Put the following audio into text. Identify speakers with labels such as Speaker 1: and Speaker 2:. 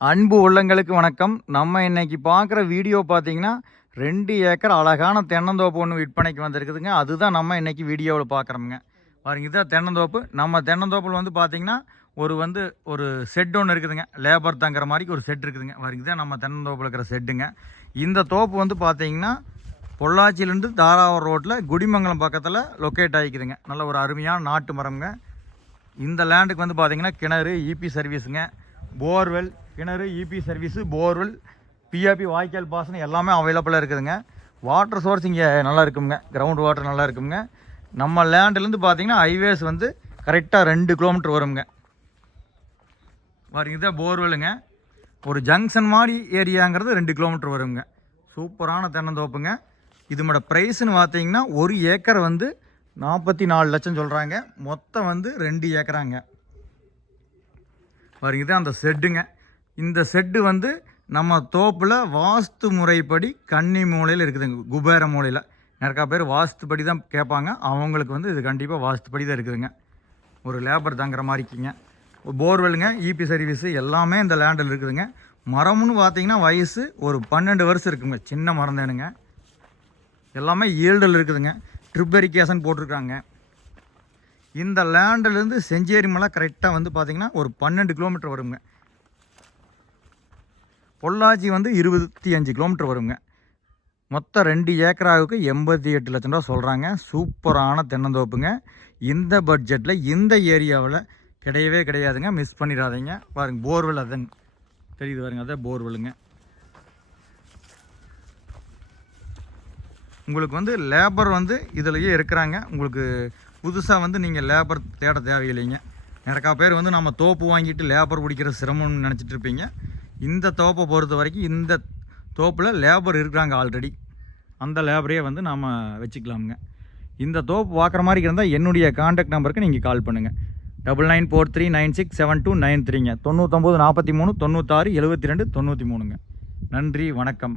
Speaker 1: அன்பு உள்ளங்களுக்கு வணக்கம். நம்ம இன்னைக்கு பார்க்குற வீடியோ பார்த்தீங்கன்னா ரெண்டு ஏக்கர் அழகான தென்னந்தோப்பு ஒன்று விற்பனைக்கு வந்திருக்குதுங்க. அதுதான் நம்ம இன்னைக்கு வீடியோவில் பார்க்குறோமுங்க. பாருங்க இதுதான் தென்னந்தோப்பு. நம்ம தென்னந்தோப்பில் வந்து பார்த்தீங்கன்னா ஒரு வந்து ஒரு செட் ஒன்று இருக்குதுங்க. லேபர் தங்குற மாதிரி ஒரு செட் இருக்குதுங்க. பாருங்க இதுதான் நம்ம தென்னந்தோப்பில் இருக்கிற செட்டுங்க இந்த தோப்பு வந்து பார்த்தீங்கன்னா பொள்ளாச்சியிலேருந்து தாராவூர் ரோட்டில் குடிமங்கலம் பக்கத்தில் லொக்கேட் ஆகிக்குதுங்க. நல்ல ஒரு அருமையான நாட்டு மரம்ங்க. இந்த லேண்டுக்கு வந்து பார்த்தீங்கன்னா கிணறு இபி சர்வீஸுங்க போர்வெல் கிணறு இபி சர்வீஸு போர்வெல் பிஆபி வாய்க்கால் பாசனம் எல்லாமே அவைலபிளாக இருக்குதுங்க. வாட்டர் சோர்ஸ் இங்கே நல்லா இருக்குங்க. கிரவுண்ட் வாட்டர் நல்லா இருக்குங்க. நம்ம லேண்ட்லேருந்து பார்த்தீங்கன்னா ஹைவேஸ் வந்து கரெக்டாக ரெண்டு கிலோமீட்டர் வருங்க. பாருங்க இதான் போர்வெலுங்க ஒரு ஜங்ஷன் மாதிரி ஏரியாங்கிறது ரெண்டு கிலோமீட்டர் வருங்க. சூப்பரான தென்னந்தோப்புங்க. இதோட ப்ரைஸ்னு பார்த்தீங்கன்னா ஒரு ஏக்கர் வந்து நாற்பத்தி நாலு லட்சம் சொல்கிறாங்க மொத்தம் வந்து ரெண்டு ஏக்கராங்க. பாருங்க இதுதான் அந்த செட்டுங்க இந்த செட்டு வந்து நம்ம தோப்பில் வாஸ்து முறைப்படி கன்னி மூலையில் இருக்குதுங்க குபேர மூலையில். நிறையா பேர் வாஸ்துப்படி தான் கேட்பாங்க. அவங்களுக்கு வந்து இது கண்டிப்பாக வாஸ்துப்படி தான் இருக்குதுங்க. ஒரு லேபர் தங்குற மாதிரிக்குங்க போர்வெல்லுங்க இபி சர்வீஸு எல்லாமே இந்த லேண்டில் இருக்குதுங்க. மரம்னு பார்த்தீங்கன்னா வயசு ஒரு பன்னெண்டு வருஷம் இருக்குங்க. சின்ன மரம் தானுங்க. எல்லாமே ஈல்டில் இருக்குதுங்க. ட்ரிப் எரிகேஷன் போட்டிருக்காங்க. இந்த லேண்டிலேருந்து செஞ்சேரி மலை கரெக்டாக வந்து பார்த்தீங்கன்னா ஒரு பன்னெண்டு கிலோமீட்டர் வருங்க. பொள்ளாச்சி வந்து இருபத்தி அஞ்சு கிலோமீட்டர் வருங்க. மொத்தம் ரெண்டு ஏக்கராவுக்கு எண்பத்தி எட்டு லட்சம் ரூபா சொல்கிறாங்க சூப்பரான தென்னந்தோப்புங்க. இந்த பட்ஜெட்டில் இந்த ஏரியாவில் கிடையவே கிடையாதுங்க. மிஸ் பண்ணிடாதீங்க. பாருங்கள் போர்வெல் அதன். தெரியுது பாருங்க அதான் போர்வெலுங்க உங்களுக்கு வந்து லேபர் வந்து இதுலேயே இருக்கிறாங்க. உங்களுக்கு புதுசாக வந்து நீங்கள் லேபர் தேட தேவையில்லைங்க. நிறையா பேர் வந்து நம்ம தோப்பு வாங்கிட்டு லேபர் பிடிக்கிற சிரமம்னு நினச்சிட்டு இருப்பீங்க. இந்த தோப்பை பொறுத்த வரைக்கும் இந்த தோப்பில் லேபர் இருக்கிறாங்க ஆல்ரெடி. அந்த லேபரையே வந்து நாம் வச்சுக்கலாமுங்க. இந்த தோப்பு பார்க்குற மாதிரி இருந்தால் என்னுடைய காண்டாக்ட் நம்பருக்கு நீங்கள் கால் பண்ணுங்கள் double nine four three nine six seven two nine த்ரீங்க தொண்ணூற்றொம்பது நாற்பத்தி மூணு தொண்ணூத்தாறு எழுபத்தி ரெண்டு தொண்ணூற்றி மூணுங்க. நன்றி வணக்கம்.